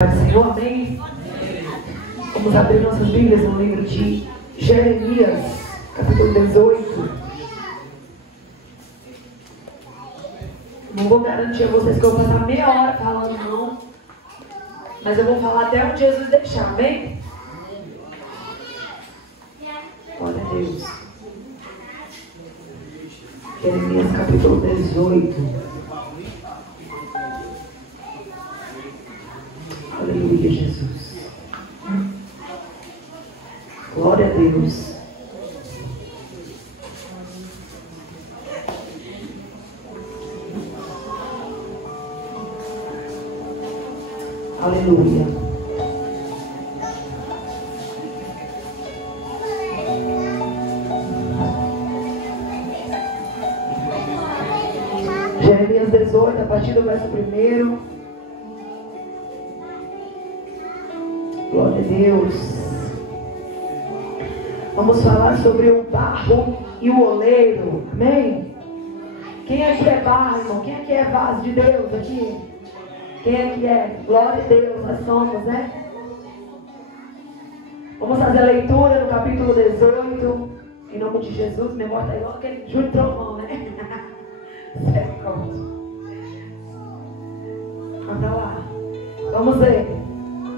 Senhor, amém? Vamos abrir nossas Bíblias no livro de Jeremias, capítulo 18. Não vou garantir a vocês que eu vou passar meia hora falando, não. Mas eu vou falar até onde Jesus deixar, amém? Glória a Deus. Jeremias, capítulo 18. Aleluia, Jesus. Glória a Deus. Aleluia. Jeremias 18, a partir do verso 1. Glória a Deus. Vamos falar sobre o barro e o oleiro. Amém? Quem aqui é barro, irmão? Quem aqui é vaso de Deus aqui? Quem aqui é? Glória a Deus, nós somos, né? Vamos fazer a leitura no capítulo 18. Em nome de Jesus, memória está igual aquele Júlio Trovão, né? Vamos pra lá. Vamos ver.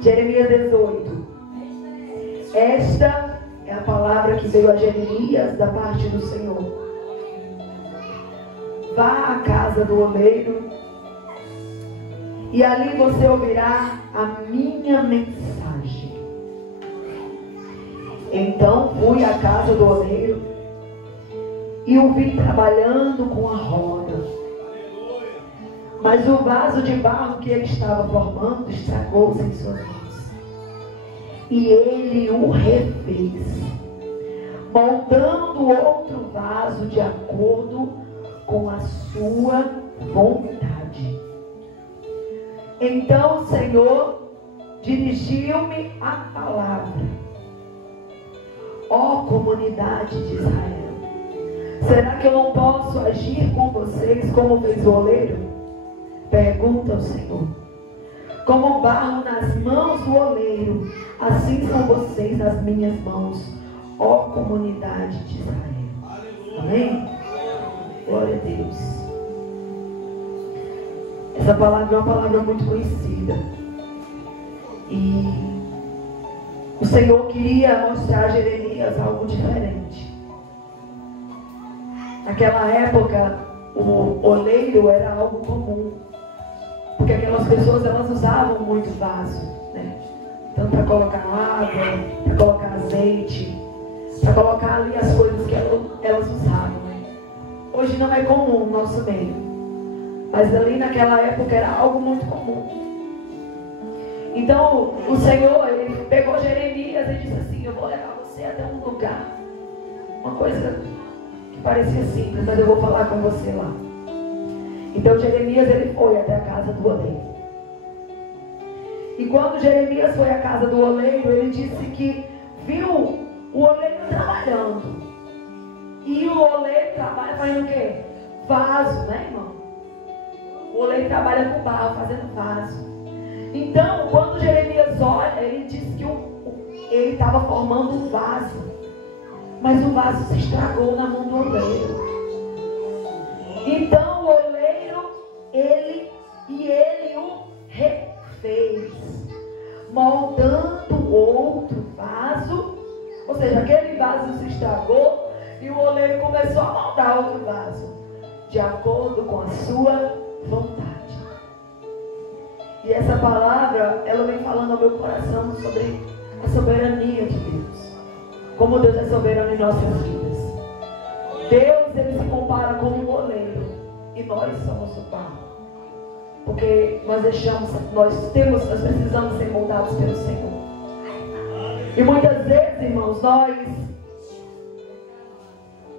Jeremias 18. Esta é a palavra que veio a Jeremias da parte do Senhor. Vá à casa do oleiro e ali você ouvirá a minha mensagem. Então fui à casa do oleiro e o vi trabalhando com a roda. Mas o vaso de barro que ele estava formando estragou-se em suas mãos. E ele o refez, moldando outro vaso de acordo com a sua vontade. Então o Senhor dirigiu-me a palavra: ó comunidade de Israel, será que eu não posso agir com vocês como fez o oleiro? Pergunta ao Senhor. Como barro nas mãos do oleiro, assim são vocês nas minhas mãos, ó comunidade de Israel. Amém? Glória a Deus. Essa palavra é uma palavra muito conhecida. E o Senhor queria mostrar a Jeremias algo diferente. Naquela época, o oleiro era algo comum. Porque aquelas pessoas, elas usavam muito vaso, né? Tanto para colocar água, para colocar azeite, para colocar ali as coisas que elas usavam, né? Hoje não é comum no nosso meio, mas ali naquela época era algo muito comum. Então o Senhor, ele pegou Jeremias e disse assim: eu vou levar você até um lugar, uma coisa que parecia simples, mas eu vou falar com você lá. Então Jeremias, ele foi até a casa do oleiro. E quando Jeremias foi à casa do oleiro, ele disse que viu o oleiro trabalhando. E o oleiro trabalha fazendo o quê? Vaso, né, irmão? O oleiro trabalha com barro, fazendo vaso. Então, quando Jeremias olha, ele disse que ele estava formando um vaso. Mas o vaso se estragou na mão do oleiro. Então o oleiro, ele o refez, moldando outro vaso. Ou seja, aquele vaso se estragou e o oleiro começou a moldar outro vaso, de acordo com a sua vontade. E essa palavra, ela vem falando ao meu coração sobre a soberania de Deus. Como Deus é soberano em nossas vidas. Deus, ele se compara com um oleiro e nós somos o barro. Porque nós precisamos ser moldados pelo Senhor. E muitas vezes, irmãos,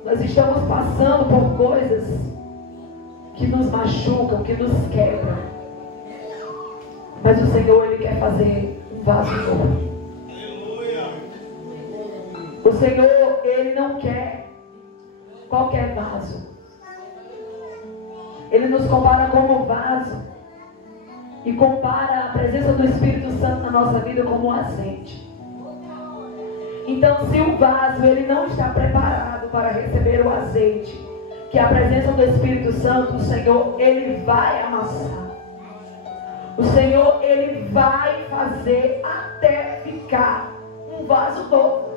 nós estamos passando por coisas que nos machucam, que nos quebram. Mas o Senhor, ele quer fazer um vaso novo. O Senhor, ele não quer qualquer vaso. Ele nos compara como vaso e compara a presença do Espírito Santo na nossa vida como um azeite. Então, se o vaso ele não está preparado para receber o azeite, que é a presença do Espírito Santo, o Senhor, ele vai amassar. O Senhor, ele vai fazer até ficar um vaso novo.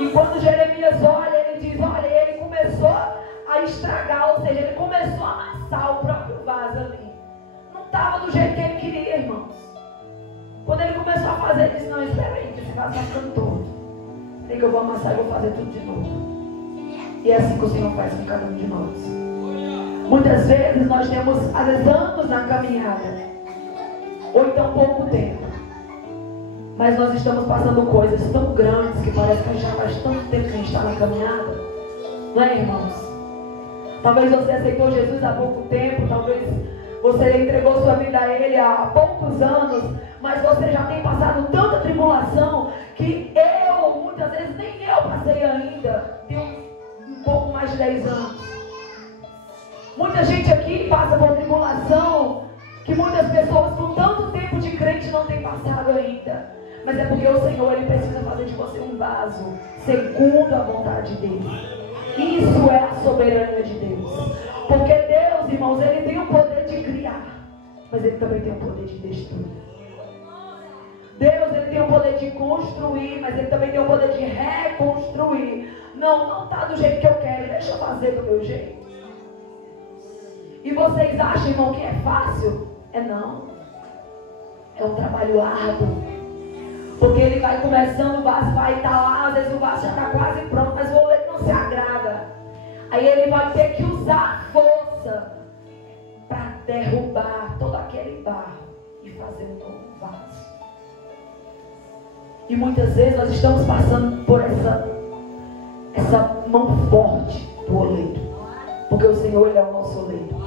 E quando Jeremias olha, ele diz, olha, ele começou a estragar, ou seja, ele começou a amassar o próprio vaso ali. Não estava do jeito que ele queria, irmãos. Quando ele começou a fazer, ele disse, não, espera aí, que esse vaso está ficando torto. Tem que eu vou amassar e vou fazer tudo de novo. E é assim que o Senhor faz com cada um de nós. Muitas vezes nós temos, às vezes, anos na caminhada, ou então pouco tempo. Mas nós estamos passando coisas tão grandes que parece que já faz tanto tempo que a gente está na caminhada. Não é, irmãos? Talvez você aceitou Jesus há pouco tempo, talvez você entregou sua vida a Ele há poucos anos, mas você já tem passado tanta tribulação que muitas vezes, nem eu passei ainda. Tem um pouco mais de 10 anos. Muita gente aqui passa por tribulação que muitas pessoas com tanto tempo de crente não têm passado ainda. Mas é porque o Senhor, ele precisa fazer de você um vaso segundo a vontade dele. Isso é a soberania de Deus. Porque Deus, irmãos, ele tem o poder de criar, mas ele também tem o poder de destruir. Deus, ele tem o poder de construir, mas ele também tem o poder de reconstruir. Não está do jeito que eu quero, deixa eu fazer do meu jeito. E vocês acham, irmão, que é fácil? Não. É um trabalho árduo. Porque ele vai começando, o vaso vai estar lá, às vezes o vaso já está quase pronto, mas o oleiro não se agrada. Aí ele vai ter que usar a força para derrubar todo aquele barro e fazer um novo vaso. E muitas vezes nós estamos passando por essa mão forte do oleiro. Porque o Senhor, ele é o nosso oleiro.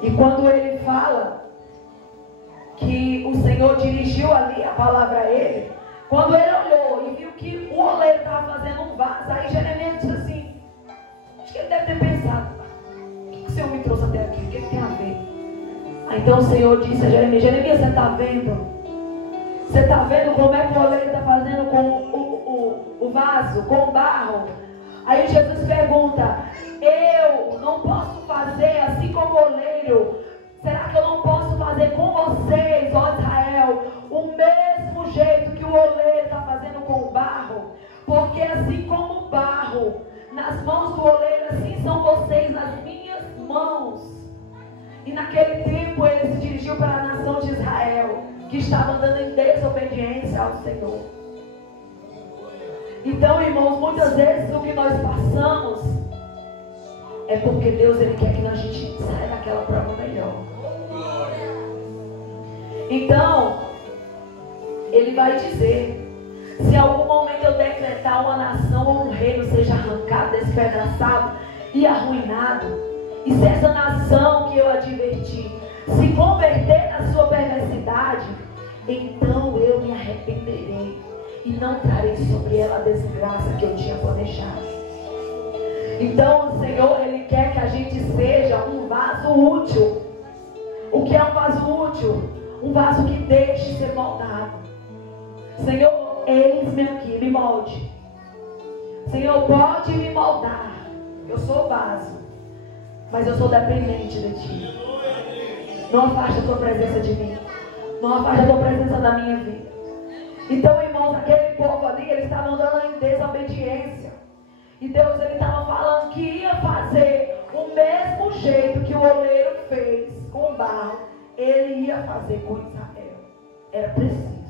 E quando ele fala que o Senhor dirigiu ali a palavra a ele, quando ele olhou e viu que o oleiro estava fazendo um vaso, aí Jeremias disse assim, acho que ele deve ter pensado, o que o Senhor me trouxe até aqui? O que tem a ver? Aí então o Senhor disse a Jeremias, Jeremias, você está vendo? Você está vendo como é que o oleiro está fazendo com o vaso, com o barro? Aí Jesus pergunta, eu não posso fazer assim como o oleiro? Será que eu não posso fazer com vocês, ó Israel, o mesmo jeito que o oleiro está fazendo com o barro? Porque assim como o barro nas mãos do oleiro, assim são vocês nas minhas mãos. E naquele tempo ele se dirigiu para a nação de Israel, que estava andando em desobediência ao Senhor. Então, irmãos, muitas vezes o que nós passamos é porque Deus, ele quer que a gente saia daquela prova melhor. Então, ele vai dizer, se em algum momento eu decretar uma nação ou um reino seja arrancado, despedaçado e arruinado, e se essa nação que eu adverti se converter na sua perversidade, então eu me arrependerei e não trarei sobre ela a desgraça que eu tinha planejado. Então o Senhor, ele quer que a gente seja um vaso útil. O que é um vaso útil? Um vaso que deixe ser moldado. Senhor, eis-me aqui, me molde. Senhor, pode me moldar. Eu sou vaso, mas eu sou dependente de Ti. Não afaste a Tua presença de mim. Não afaste a Tua presença da minha vida. Então, irmãos, aquele povo ali, eles estavam andando em desobediência. E Deus, ele estava falando que ia fazer o mesmo jeito que o oleiro fez com o barro. Ele ia fazer com Israel. Era preciso.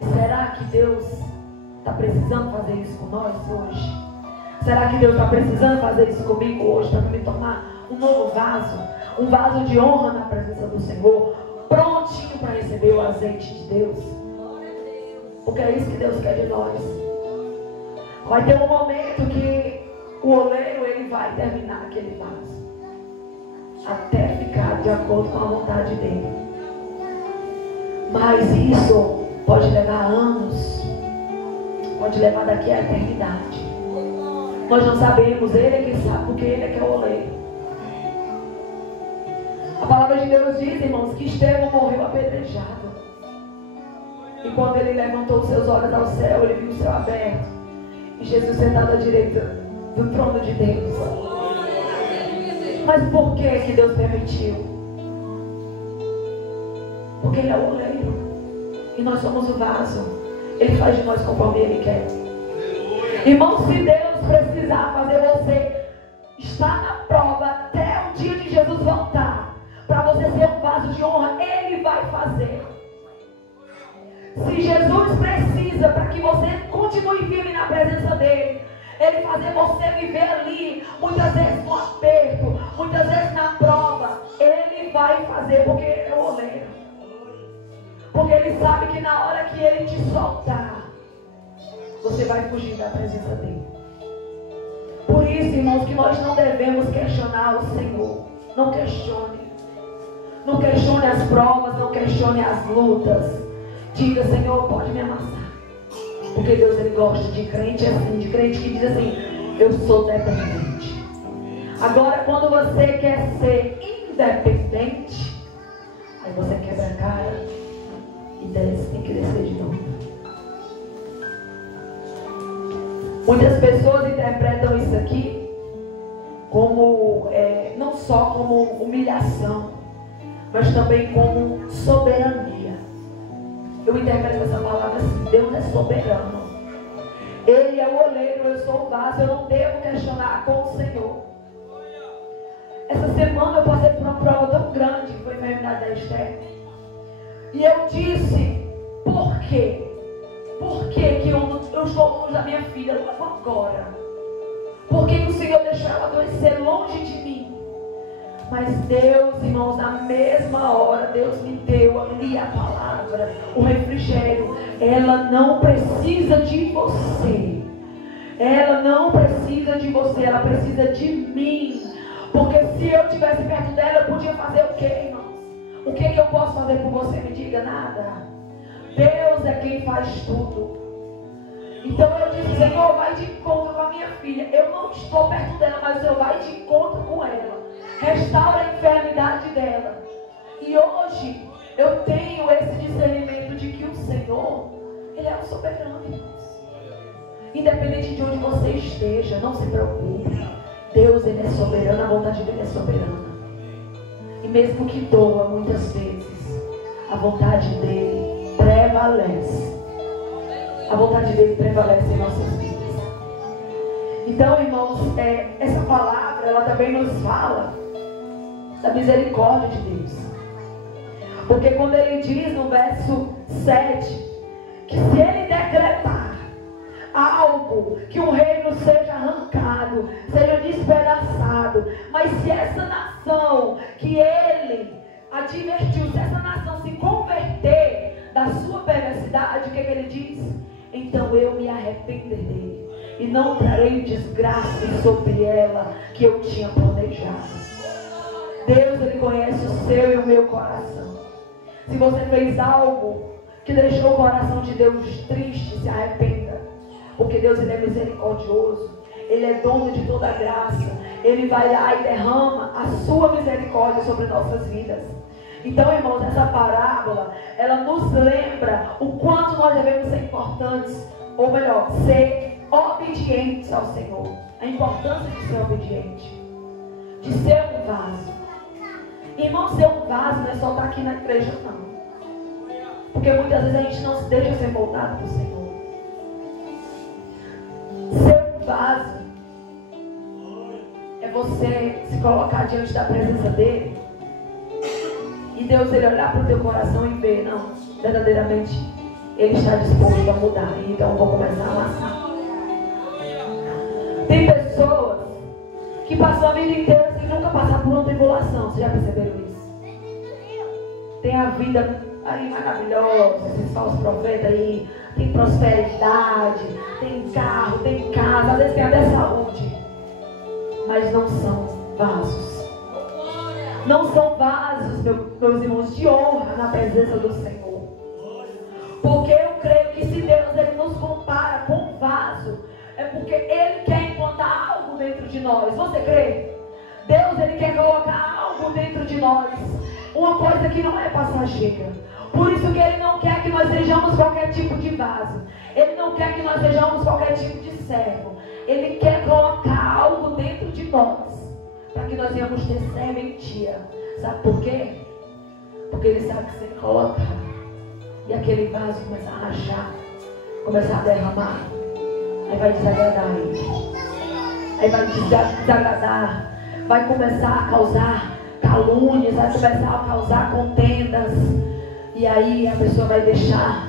Será que Deus está precisando fazer isso com nós hoje? Será que Deus está precisando fazer isso comigo hoje para me tornar um novo vaso? Um vaso de honra na presença do Senhor, prontinho para receber o azeite de Deus. Porque é isso que Deus quer de nós. Vai ter um momento que o oleiro, ele vai terminar aquele vaso, até ficar de acordo com a vontade dele. Mas isso pode levar anos, pode levar daqui à eternidade. Nós não sabemos, ele é quem sabe, porque ele é que é o oleiro. palavra de Deus diz, irmãos, que Estevão morreu apedrejado. E quando ele levantou os seus olhos ao céu, ele viu o céu aberto. E Jesus sentado à direita do trono de Deus. Mas por que Deus permitiu? Porque Ele é o oleiro. E nós somos o vaso. Ele faz de nós conforme Ele quer. Irmão, se Deus precisar fazer você estar na prova até o dia de Jesus voltar, para você ser um vaso de honra, Ele vai fazer. Se Jesus precisa para que você continue firme na presença dEle, Ele fazer você viver ali, muitas vezes no aperto, muitas vezes na prova, Ele vai fazer, porque Ele é o oleiro. Porque Ele sabe que na hora que Ele te soltar, você vai fugir da presença dEle. Por isso, irmãos, que nós não devemos questionar o Senhor. Não questione. Não questione as provas, não questione as lutas. Diga, Senhor, pode me amassar. Porque Deus, Ele gosta de crente assim, de crente que diz assim, eu sou dependente. Agora, quando você quer ser independente, aí você quebra a cara e desce, tem que descer de novo. Muitas pessoas interpretam isso aqui como, não só como humilhação, mas também como soberania. Eu interpreto essa palavra assim, Deus é soberano. Ele é o oleiro, eu sou o vaso, eu não devo questionar com o Senhor. Essa semana eu passei por uma prova tão grande, que foi a enfermidade da Esther. E eu disse, por quê? Por que eu estou longe da minha filha logo agora? Por que o Senhor deixou ela adoecer longe de mim? Mas Deus, irmãos, na mesma hora, Deus me deu ali a palavra, o refrigério. Ela não precisa de você. Ela não precisa de você, ela precisa de mim. Porque se eu estivesse perto dela, eu podia fazer o quê, irmãos? O que eu posso fazer por você? Me diga nada. Deus é quem faz tudo. Então eu disse, Senhor, vai de encontro com a minha filha. Eu não estou perto dela, mas o Senhor vai de encontro com ela. Restaura a enfermidade dela. E hoje eu tenho esse discernimento de que o Senhor, Ele é o soberano, irmãos. Independente de onde você esteja, não se preocupe. Deus, Ele é soberano, a vontade dEle é soberana. E mesmo que doa muitas vezes, a vontade dEle prevalece. A vontade dEle prevalece em nossas vidas. Então, irmãos, essa palavra, ela também nos fala da misericórdia de Deus. Porque quando Ele diz no verso 7, que se Ele decretar algo, que um reino seja arrancado, seja despedaçado, mas se essa nação que Ele advertiu, se essa nação se converter da sua perversidade, o que Ele diz? Então eu me arrependerei e não trarei desgraça sobre ela que eu tinha planejado. Deus, Ele conhece o seu e o meu coração. Se você fez algo que deixou o coração de Deus triste, se arrependa. Porque Deus, Ele é misericordioso. Ele é dono de toda a graça. Ele vai lá e derrama a sua misericórdia sobre nossas vidas. Então, irmãos, essa parábola, ela nos lembra o quanto nós devemos ser importantes, ou melhor, ser obedientes ao Senhor. A importância de ser obediente, de ser um vaso. Irmão, ser um vaso não é só estar aqui na igreja, não. Porque muitas vezes a gente não se deixa ser moldado pelo Senhor. Ser um vaso é você se colocar diante da presença dEle e Deus, Ele olhar para o teu coração e ver, não, verdadeiramente Ele está disposto a mudar. Então eu vou começar a amassar. Tem pessoas que passam a vida inteira sem nunca passar por uma tribulação. Vocês já perceberam isso? Tem a vida aí maravilhosa, esses falsos profetas aí, tem prosperidade, tem carro, tem casa, às vezes tem até saúde, mas não são vasos. Não são vasos, meus irmãos, de honra na presença do Senhor. Porque eu creio que se Deus, Ele nos compara com um vaso, é porque Ele quer implantar algo dentro de nós. Você crê? Deus, Ele quer colocar algo dentro de nós. uma coisa que não é passageira. Por isso que Ele não quer que nós sejamos qualquer tipo de vaso. Ele não quer que nós sejamos qualquer tipo de servo. Ele quer colocar algo dentro de nós, para que nós venhamos ter serventia. Sabe por quê? Porque Ele sabe que se Ele colocar e aquele vaso começar a rachar, começar a derramar, aí vai desagradar Ele. Aí vai desagradar, vai começar a causar calúnias, vai começar a causar contendas. E aí a pessoa vai deixar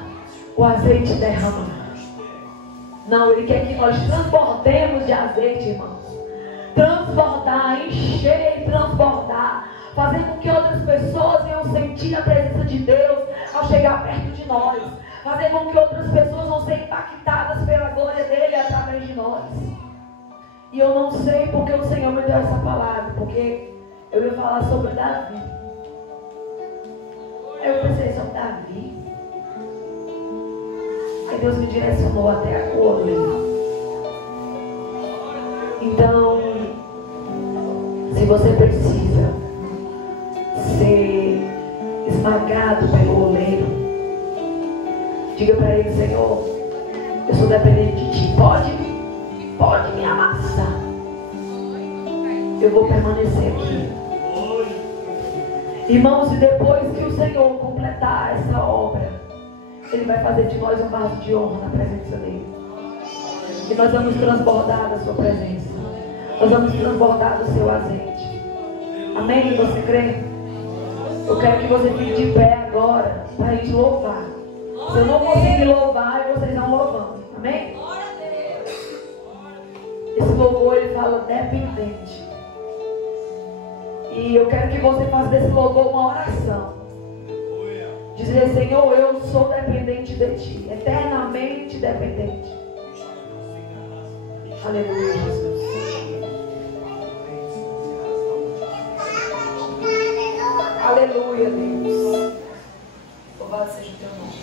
o azeite derramar. Não, Ele quer que nós transbordemos de azeite, irmãos. Transbordar, encher e transbordar. Fazer com que outras pessoas venham sentir a presença de Deus ao chegar perto de nós. Fazer com que outras pessoas vão ser impactadas pela glória dEle através de nós. E eu não sei porque o Senhor me deu essa palavra, porque eu ia falar sobre Davi. Eu pensei sobre Davi. Aí Deus me direcionou até a oleiro. Então, se você precisa ser esmagado pelo oleiro, diga para Ele: Senhor, eu sou dependente de Ti. Pode me amassar. Eu vou permanecer aqui. Irmãos, e depois que o Senhor completar essa obra, Ele vai fazer de nós um vaso de honra na presença dEle. E nós vamos transbordar da sua presença. Nós vamos transbordar do seu azeite. Amém? Você crê? Eu quero que você fique de pé agora para a gente louvar. Se eu não conseguir louvar, vocês vão louvando. Amém? Esse louvor, ele fala dependente. E eu quero que você faça desse louvor uma oração. Dizer: Senhor, eu sou dependente de Ti. Eternamente dependente. Aleluia, Jesus. Aleluia, Deus. Louvado seja o Teu nome.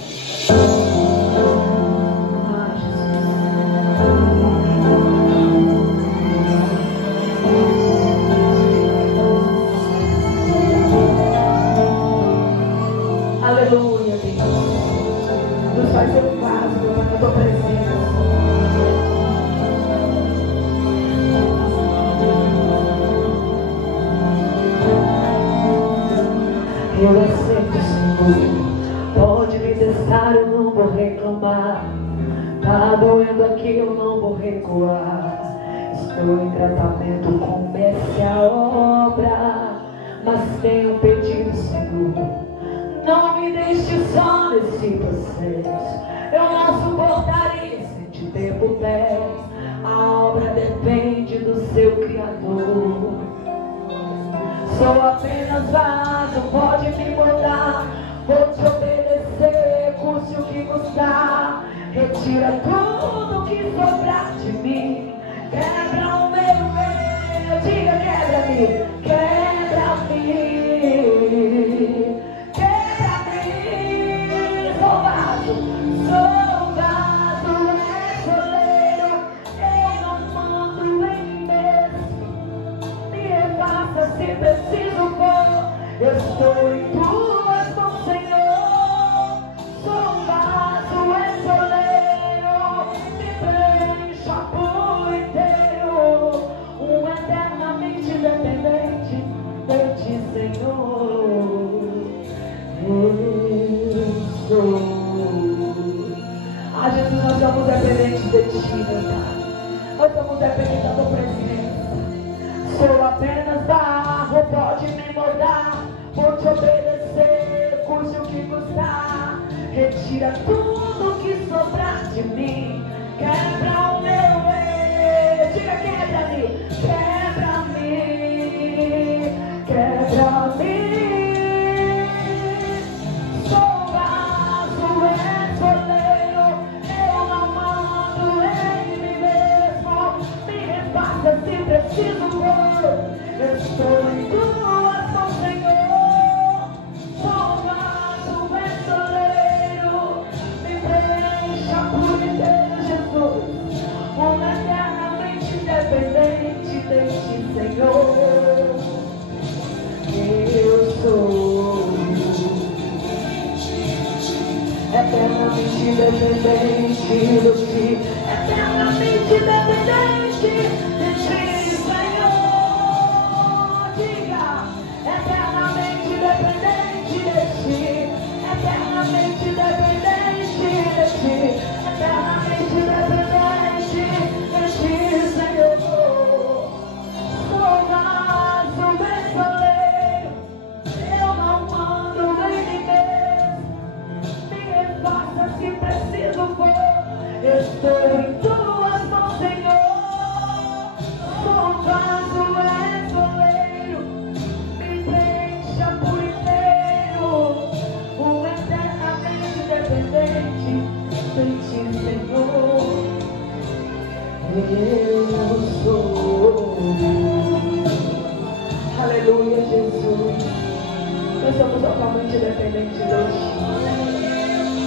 Aleluia, Deus. Nos faz ser um vaso para a Tua presença. Eu aceito, Senhor. Pode me deixar, eu não vou reclamar. Tá doendo aqui, eu não vou recuar. Estou em tratamento, comece a obra. Mas tenho pedido, Senhor, não me deixe só nesse processo. Eu não suportaria sem Te ter por perto. A obra depende do seu Criador. Sou apenas vaso, pode me mudar. Vou Te obedecer, custe o que custar. Retira tudo que sobrar de mim. Quebra o meu, diga: quebra-me, quebra-me. Eu estou em Tuas mãos, Senhor. Sou um vaso exoleiro. Me preencha por inteiro. Eternamente dependente de Ti, Senhor. Eu sou. Ah, Jesus, nós somos dependentes de Ti, meu Pai. Nós somos dependentes da Tua presença. Sou apenas barro, pode me moldar. Vou Te obedecer, custe o que custar. Retira tudo que sobrar de mim. Quebra o meu eu. Diga: quebra-me, quebra-me, quebra-me. Sou vaso exoleiro. Eu não mando em mim mesmo. Me repassa se preciso for. Eu estou em Tuas mãos, Senhor. Sou vaso exoleiro. eternamente dependente de ti, eternamente dependente de ti, Senhor. Diga, eternamente dependente de ti, eternamente dependente de ti, eternamente dependente de ti, Senhor. Sou mais um mensageiro, eu não mando em mim mesmo, me faça se preciso for, estou em tuas mãos, Senhor. Sou mais um mensageiro, me preencha por inteiro, um eternamente dependente de ti, Senhor. Eu sou. Aleluia, Jesus. Nós somos totalmente dependentes de ti,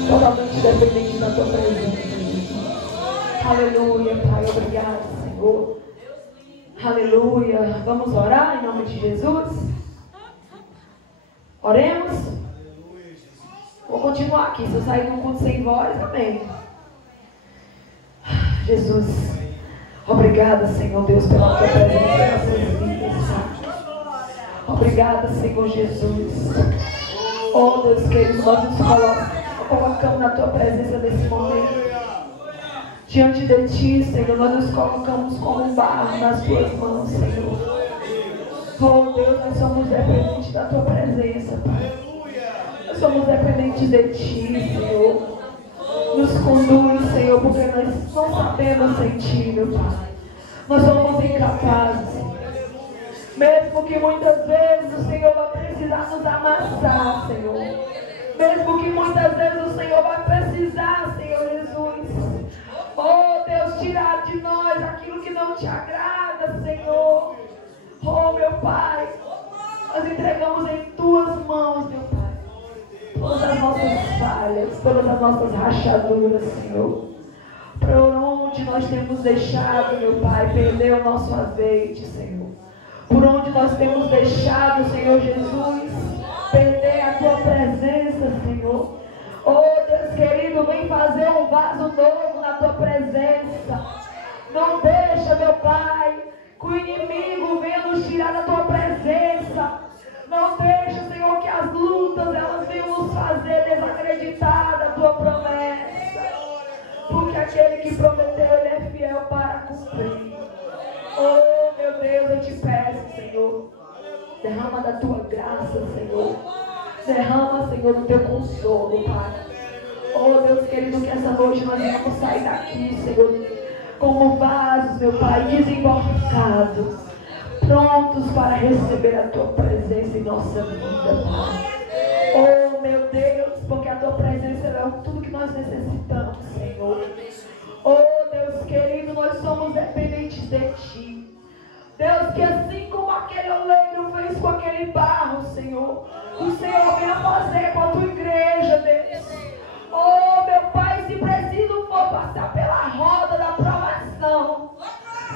totalmente dependentes da tua presença, Jesus. Aleluia, Pai, obrigado, Senhor. Aleluia. Vamos orar em nome de Jesus? Oremos. Vou continuar aqui. Se eu sair de um culto sem voz, amém. Jesus, obrigada, Senhor Deus, pela tua presença em nossas vidas. Obrigada, Senhor Jesus. Oh, Deus querido, nós nos colocamos na tua presença nesse momento. Diante de ti, Senhor, nós nos colocamos como um barro nas tuas mãos, Senhor. Oh, Deus, nós somos dependentes da tua presença, Pai. Nós somos dependentes de ti, Senhor. Nos conduz, Senhor, porque nós não sabemos sentir, meu Pai. Nós somos incapazes. Mesmo que muitas vezes o Senhor vai precisar nos amassar, Senhor. Mesmo que muitas vezes o Senhor vai precisar, Senhor Jesus. Oh, Deus, tirar de nós aquilo que não te agrada, Senhor. Oh, meu Pai, nós entregamos em tuas mãos, meu Pai. Todas as nossas falhas, todas as nossas rachaduras, Senhor. Por onde nós temos deixado, meu Pai, perder o nosso azeite, Senhor. Por onde nós temos deixado, Senhor Jesus, perder a tua presença, Senhor. Oh, Deus querido, vem fazer um vaso novo na tua presença. Não deixa, meu Pai, que o inimigo venha nos tirar da tua presença. Não deixa, Senhor, que as lutas elas venham nos fazer desacreditar da tua promessa. Porque aquele que prometeu, ele é fiel para cumprir. Oh, meu Deus, eu te peço, Senhor, derrama da tua graça, Senhor. Derrama, Senhor, do teu consolo, Pai. Oh, Deus querido, que essa noite nós vamos sair daqui, Senhor, como vasos, meu Pai, desemborcados, prontos para receber a tua presença em nossa vida, Pai. Oh, meu Deus, porque a tua presença é tudo que nós necessitamos, Senhor. Oh, Deus querido, nós somos dependentes de ti. Deus, que assim como aquele oleiro fez com aquele barro, Senhor, o Senhor venha fazer com a tua igreja, Deus. Oh, meu Pai, se preciso for passar pela roda da provação,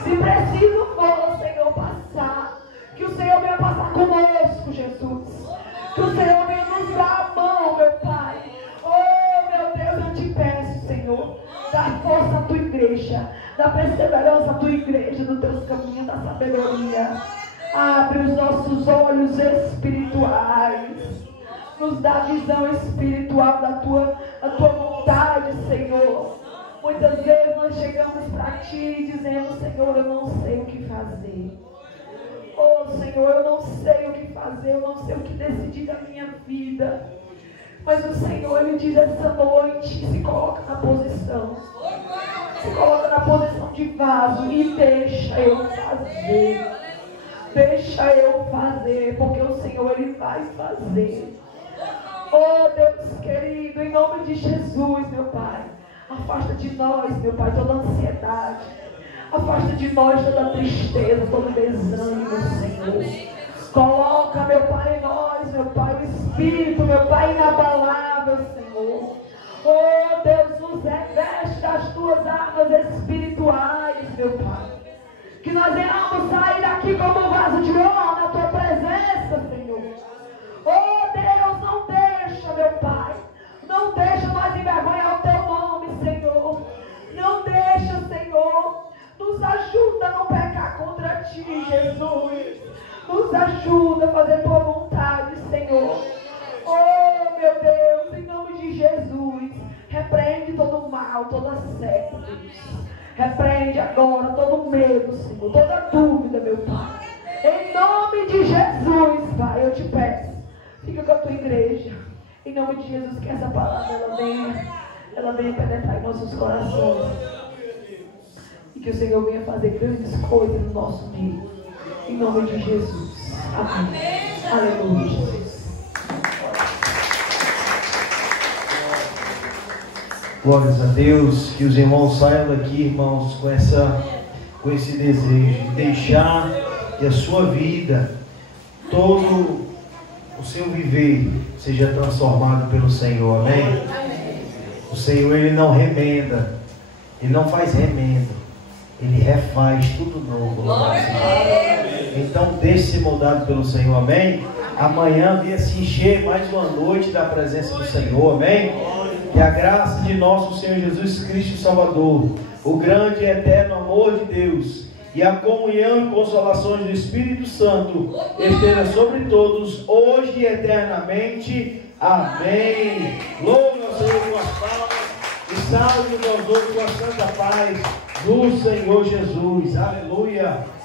se preciso for, Senhor, passar, que o Senhor venha passar conosco, Jesus. Que o Senhor venha nos dar a mão, meu Pai. Oh, meu Deus, eu te peço, Senhor, dá força à tua igreja, dá perseverança à tua igreja nos teus caminhos da sabedoria. Abre os nossos olhos espirituais. Nos dá visão espiritual da tua vontade, Senhor. Muitas vezes nós chegamos para ti e dizemos, Senhor, eu não sei o que fazer. Oh, Senhor, eu não sei o que fazer, eu não sei o que decidir da minha vida. Mas o Senhor, Ele diz essa noite, se coloca na posição. Se coloca na posição de vaso e deixa eu fazer. Deixa eu fazer, porque o Senhor, Ele vai fazer. Oh, Deus querido, em nome de Jesus, meu Pai, afasta de nós, meu Pai, toda ansiedade. Afasta de nós toda tristeza, todo desânimo, Senhor. Coloca, meu Pai, em nós, meu Pai, o Espírito, meu Pai, inabalável, Senhor. Oh, Deus, nos reveste das tuas armas espirituais, meu Pai. Que nós venhamos sair daqui como um vaso de honra na tua presença, Senhor. Oh, Deus, não deixa, meu Pai. Não deixa nós envergonharmos contra ti, Jesus. Nos ajuda a fazer tua vontade, Senhor. Oh, meu Deus, em nome de Jesus, repreende todo mal, toda seca, Deus. Repreende agora todo medo, Senhor, toda dúvida, meu Pai. Em nome de Jesus, Pai, eu te peço, fica com a tua igreja. Em nome de Jesus, que essa palavra ela venha penetrar em nossos corações. E que o Senhor venha fazer grandes coisas no nosso meio. Em nome de Jesus. Amém. Aleluia, Jesus. Glórias a Deus. Que os irmãos saiam daqui, irmãos, com esse desejo de deixar que a sua vida, todo o seu viver, seja transformado pelo Senhor. Amém? O Senhor, Ele não remenda, Ele não faz remendo, Ele refaz tudo novo. Então deixe ser moldado pelo Senhor. Amém? Amanhã venha se encher mais uma noite da presença do Senhor. Amém? Que a graça de nosso Senhor Jesus Cristo Salvador, o grande e eterno amor de Deus e a comunhão e consolações do Espírito Santo esteja sobre todos, hoje e eternamente. Amém. Louve ao Senhor com as palmas e salve nós outros com a santa paz do Senhor Jesus. Aleluia.